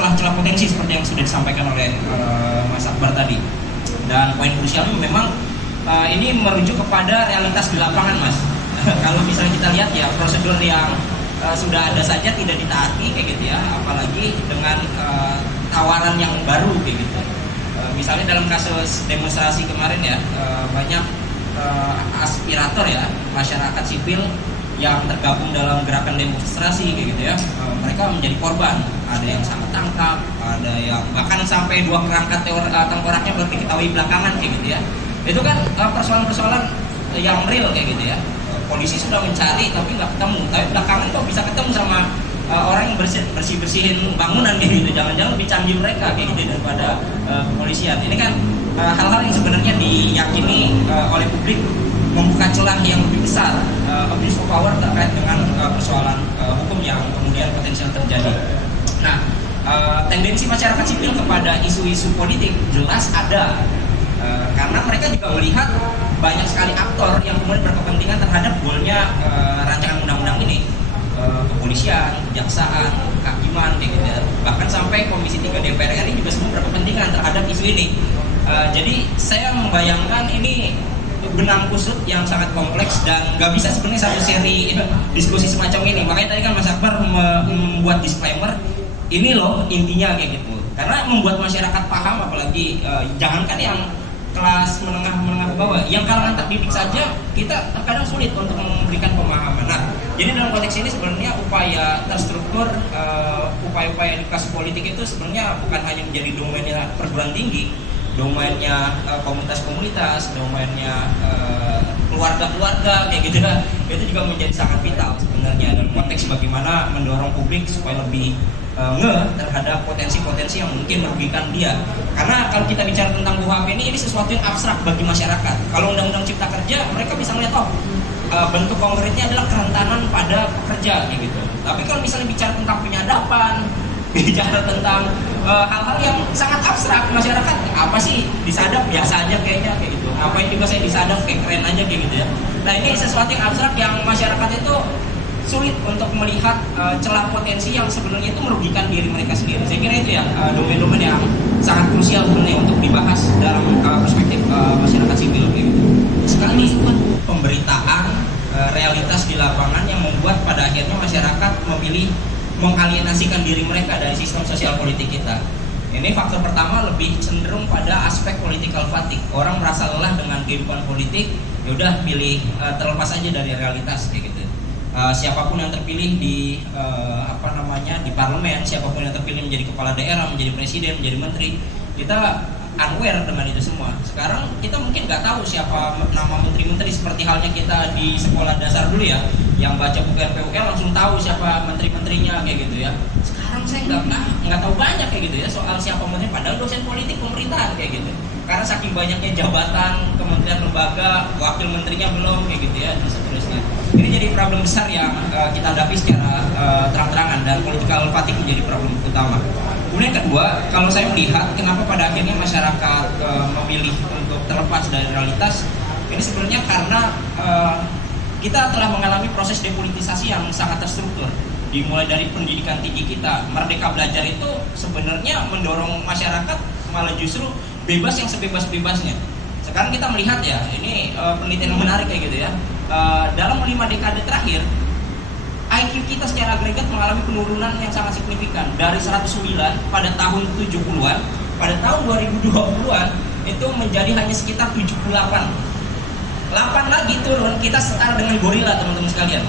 celah-celah potensi seperti yang sudah disampaikan oleh Mas Akbar tadi. Dan poin krusialnya memang ini merujuk kepada realitas di lapangan, Mas. Kalau misalnya kita lihat ya prosedur yang sudah ada saja tidak ditaati kayak gitu ya, apalagi dengan tawaran yang baru kayak gitu. Misalnya dalam kasus demonstrasi kemarin ya, banyak aspirator ya, masyarakat sipil yang tergabung dalam gerakan demonstrasi kayak gitu ya, mereka menjadi korban. Ada yang sangat tangkap, ada yang bahkan sampai 2 kerangka tengkoraknya baru diketahui belakangan kayak gitu ya. Itu kan persoalan-persoalan yang real kayak gitu ya. Polisi sudah mencari tapi nggak ketemu, tapi belakangan kok bisa ketemu sama orang yang bersihin bangunan kayak gitu. Jangan-jangan lebih canggih mereka kayak gitu daripada kepolisian. Ini kan hal-hal yang sebenarnya diyakini oleh publik membuka celah yang lebih besar, abuse of power terkait dengan persoalan hukum yang kemudian potensial terjadi. Nah, tendensi masyarakat sipil kepada isu-isu politik jelas ada, karena mereka juga melihat banyak sekali aktor yang kemudian berkepentingan terhadap golnya rancangan undang-undang ini, kepolisian, kejaksaan, kehakiman, gitu. Bahkan sampai Komisi 3 DPR RI juga semua berkepentingan terhadap isu ini. Jadi saya membayangkan ini benang kusut yang sangat kompleks dan nggak bisa sebenarnya satu seri diskusi semacam ini. Makanya tadi kan Mas Akbar membuat disclaimer, ini loh intinya kayak gitu. Karena membuat masyarakat paham, apalagi jangankan yang kelas menengah ke bawah, yang kalangan terdidik saja kita terkadang sulit untuk memberikan pemahaman. Nah, jadi dalam konteks ini sebenarnya upaya terstruktur, upaya-upaya edukasi politik itu sebenarnya bukan hanya menjadi domainnya perguruan tinggi, domainnya komunitas-komunitas, domainnya keluarga-keluarga kayak gitu kan. Itu juga menjadi sangat vital sebenarnya dalam konteks bagaimana mendorong publik supaya lebih terhadap potensi-potensi yang mungkin merugikan dia. Karena kalau kita bicara tentang KUHP ini sesuatu yang abstrak bagi masyarakat. Kalau Undang-Undang Cipta Kerja mereka bisa melihat bentuk konkretnya adalah kerentanan pada pekerja kayak gitu. Tapi kalau misalnya bicara tentang penyadapan, bicara tentang hal-hal yang sangat abstrak, masyarakat apa sih disadap biasa aja kayaknya kayak gitu. Ngapain juga saya disadap kayak keren aja kayak gitu ya. Nah, ini sesuatu yang abstrak yang masyarakat itu sulit untuk melihat celah potensi yang sebenarnya itu merugikan diri mereka sendiri. Saya kira itu ya domain-domain yang sangat krusial sebenarnya untuk dibahas dalam perspektif masyarakat sipil gitu. Sekali pemberitaan realitas di lapangan yang membuat pada akhirnya masyarakat memilih mengalienasikan diri mereka dari sistem sosial politik kita. Ini faktor pertama lebih cenderung pada aspek political fatigue. Orang merasa lelah dengan kehidupan politik, yaudah pilih terlepas aja dari realitas kayak gitu. Siapapun yang terpilih di di parlemen, siapapun yang terpilih menjadi kepala daerah, menjadi presiden, menjadi menteri, kita unaware dengan itu semua. Sekarang kita mungkin nggak tahu siapa nama menteri-menteri, seperti halnya kita di sekolah dasar dulu ya, yang baca buku RPUL langsung tahu siapa menteri-menterinya kayak gitu ya. Sekarang saya nggak tahu banyak kayak gitu ya soal siapa menteri, padahal dosen politik pemerintahan kayak gitu. Karena saking banyaknya jabatan, kementerian, lembaga, wakil menterinya belum kayak gitu ya, dan seterusnya. Ini jadi problem besar yang kita hadapi secara terang-terangan, dan political fatigue menjadi problem utama. Kemudian kedua, kalau saya melihat kenapa pada akhirnya masyarakat memilih untuk terlepas dari realitas, ini sebenarnya karena kita telah mengalami proses depolitisasi yang sangat terstruktur. Dimulai dari pendidikan tinggi kita, Merdeka Belajar itu sebenarnya mendorong masyarakat malah justru bebas yang sebebas-bebasnya. Sekarang kita melihat ya, ini penelitian yang menarik kayak gitu ya. Dalam 5 dekade terakhir, IQ kita secara agregat mengalami penurunan yang sangat signifikan. Dari 109 pada tahun 70-an, pada tahun 2020-an itu menjadi hanya sekitar 78. 8 lagi turun, kita setara dengan gorila teman-teman sekalian.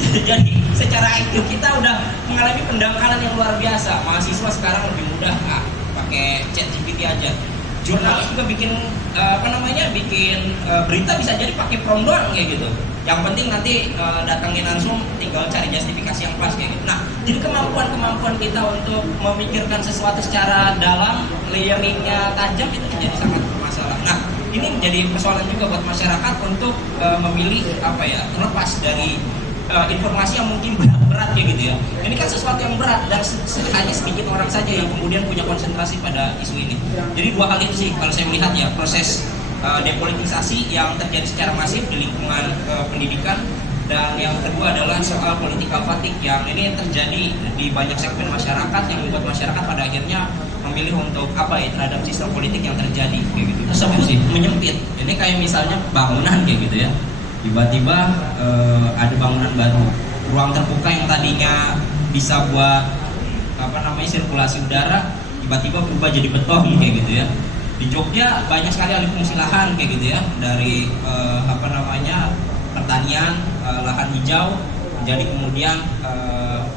Jadi secara IQ kita udah mengalami pendangkalan yang luar biasa. Mahasiswa sekarang lebih mudah pakai ChatGPT aja. Jurnalis juga bikin berita bisa jadi pakai prompt doang kayak gitu. Yang penting nanti datangin langsung, tinggal cari justifikasi yang pas kayak gitu. Nah, jadi kemampuan kita untuk memikirkan sesuatu secara dalam, layeringnya tajam itu menjadi sangat bermasalah. Nah, ini menjadi persoalan juga buat masyarakat untuk memilih terlepas dari informasi yang mungkin berat kayak gitu ya. Ini kan sesuatu yang berat dan hanya sedikit orang saja yang kemudian punya konsentrasi pada isu ini. Jadi 2 hal itu sih kalau saya melihat ya, proses depolitisasi yang terjadi secara masif di lingkungan pendidikan, Dan yang kedua adalah soal political fatigue yang ini terjadi di banyak segmen masyarakat yang membuat masyarakat pada akhirnya memilih untuk terhadap sistem politik yang terjadi kayak gitu. Terus apa sih menyempit? Ini kayak misalnya bangunan kayak gitu ya. Tiba-tiba ada bangunan baru, ruang terbuka yang tadinya bisa buat sirkulasi udara tiba-tiba berubah jadi beton kayak gitu ya. Di Jogja banyak sekali alih fungsi lahan kayak gitu ya, dari pertanian, lahan hijau jadi kemudian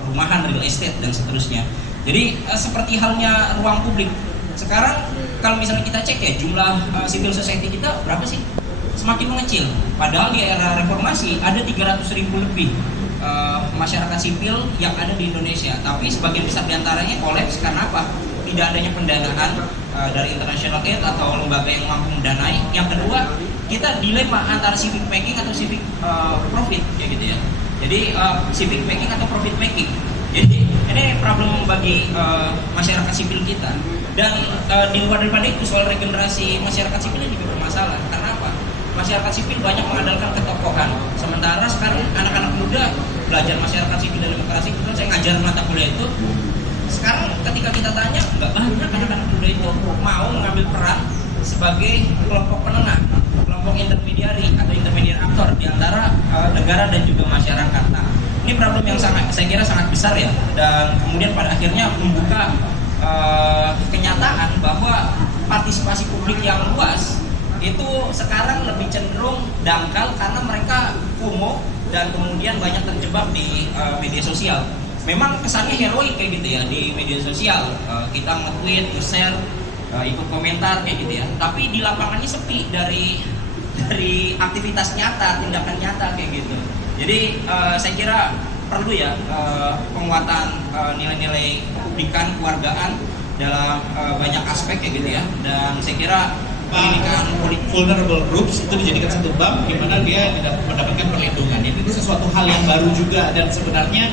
perumahan, real estate dan seterusnya. Jadi seperti halnya ruang publik sekarang, kalau misalnya kita cek ya jumlah civil society kita berapa sih, semakin mengecil. Padahal di era reformasi ada 300.000 lebih masyarakat sipil yang ada di Indonesia, tapi sebagian besar diantaranya kolaps karena apa? Tidak adanya pendanaan dari international aid atau lembaga yang mampu mendanai. Yang kedua, kita dilema antara civic making atau civic profit kayak gitu ya. Jadi civic making atau profit making. Jadi ini problem bagi masyarakat sipil kita. Dan di luar daripada itu, soal regenerasi masyarakat sipil ini juga bermasalah. Karena apa? Masyarakat sipil banyak mengandalkan ketokohan, sementara sekarang anak-anak muda belajar masyarakat sipil dan demokrasi. Kebetulan saya ngajar mata kuliah itu. Sekarang ketika kita tanya, nggak banyak anak-anak muda itu mau mengambil peran sebagai kelompok penengah, kelompok intermediari atau intermediate aktor di antara negara dan juga masyarakat. Nah, ini problem yang saya kira sangat besar ya, dan kemudian pada akhirnya membuka kenyataan bahwa partisipasi publik yang luas itu sekarang lebih cenderung dangkal karena mereka FOMO dan kemudian banyak terjebak di media sosial. Memang kesannya heroik kayak gitu ya di media sosial, kita nge-tweet, nge-share, ikut komentar kayak gitu ya. Tapi di lapangannya sepi dari aktivitas nyata, tindakan nyata kayak gitu. Jadi saya kira perlu ya penguatan nilai-nilai kepublikan, kewargaan dalam banyak aspek kayak gitu ya. Dan saya kira pendidikan vulnerable groups itu dijadikan satu bank di mana dia tidak mendapatkan perlindungan. Ini sesuatu hal yang baru juga, dan sebenarnya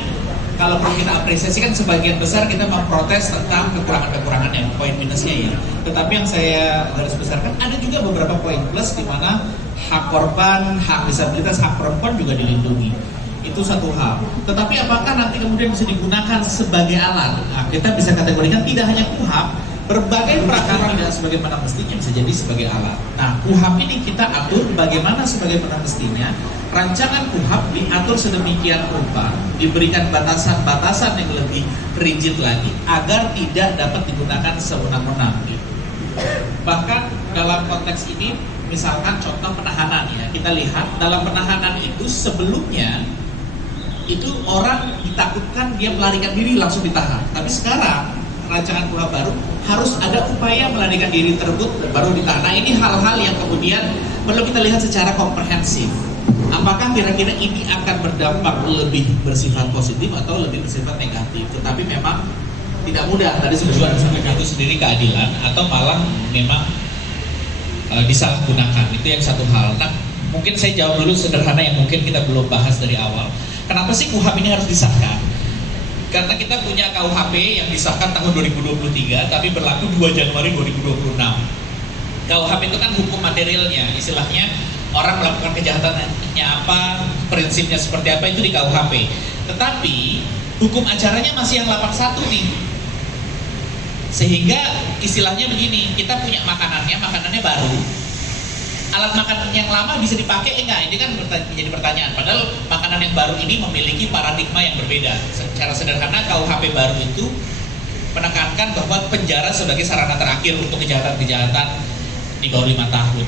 kalau perlu kita apresiasi kan sebagian besar kita memprotes tentang kekurangan-kekurangan yang poin minusnya ya. Tetapi yang saya garis besarkan ada juga beberapa poin plus di mana hak korban, hak disabilitas, hak perempuan juga dilindungi. Itu satu hal. Tetapi apakah nanti kemudian bisa digunakan sebagai alat? Nah, kita bisa kategorikan tidak hanya KUHP, berbagai peraturan tidak sebagaimana mestinya bisa jadi sebagai alat. Nah, KUHP ini kita atur bagaimana sebagaimana mestinya. Rancangan KUHP diatur sedemikian rupa, diberikan batasan-batasan yang lebih rigid lagi agar tidak dapat digunakan sewenang-wenang. Bahkan dalam konteks ini, misalkan contoh penahanan ya, kita lihat dalam penahanan itu sebelumnya itu orang ditakutkan dia melarikan diri langsung ditahan. Tapi sekarang rancangan KUHP baru harus ada upaya melarikan diri tersebut baru ditahan. Nah, ini hal-hal yang kemudian perlu kita lihat secara komprehensif. Apakah kira-kira ini akan berdampak lebih bersifat positif atau lebih bersifat negatif? Tetapi memang tidak mudah. Tadi tujuan itu sendiri keadilan atau malah memang disalahgunakan. Itu yang satu hal. Nah, mungkin saya jawab dulu sederhana yang mungkin kita belum bahas dari awal. Kenapa sih KUHP ini harus disahkan? Karena kita punya KUHP yang disahkan tahun 2023 tapi berlaku 2 Januari 2026. KUHP itu kan hukum materialnya, istilahnya orang melakukan kejahatannya apa, prinsipnya seperti apa itu di KUHP. Tetapi hukum acaranya masih yang 81 nih. Sehingga istilahnya begini, kita punya makanannya baru. Alat makanan yang lama bisa dipakai enggak? Ini kan menjadi pertanyaan. Padahal makanan yang baru ini memiliki paradigma yang berbeda. Secara sederhana KUHP baru itu menekankan bahwa penjara sebagai sarana terakhir untuk kejahatan-kejahatan di bawah 5 tahun.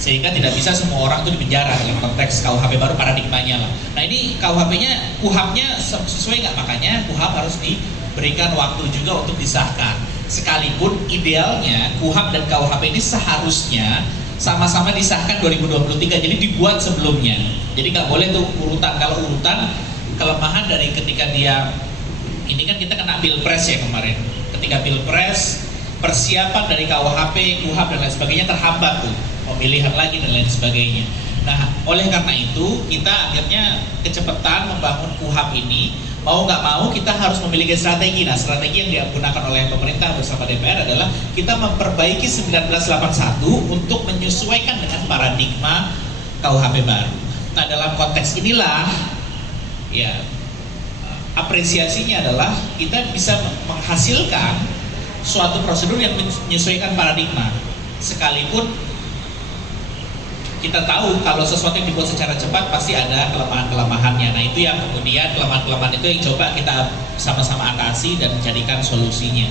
Sehingga tidak bisa semua orang itu dipenjara dalam konteks KUHP baru paradigmanya lah. Nah, ini KUHP-nya sesuai nggak? Makanya KUHP harus diberikan waktu juga untuk disahkan. Sekalipun idealnya KUHP dan KUHP ini seharusnya sama-sama disahkan 2023, jadi dibuat sebelumnya. Jadi nggak boleh tuh urutan. Kalau urutan, kelemahan dari ketika dia, ini kan kita kena pilpres ya kemarin. Ketika pilpres, persiapan dari KUHP, KUHP dan lain sebagainya terhambat tuh, pemilihan lagi dan lain sebagainya. Nah, oleh karena itu kita akhirnya kecepatan membangun KUHP ini. Mau nggak mau kita harus memiliki strategi. Nah, strategi yang digunakan oleh pemerintah bersama DPR adalah kita memperbaiki 1981 untuk menyesuaikan dengan paradigma KUHP baru. Nah, dalam konteks inilah ya apresiasinya adalah kita bisa menghasilkan suatu prosedur yang menyesuaikan paradigma, sekalipun kita tahu kalau sesuatu yang dibuat secara cepat pasti ada kelemahan-kelemahannya. Nah itu yang kemudian kelemahan-kelemahan itu yang coba kita sama-sama atasi dan jadikan solusinya.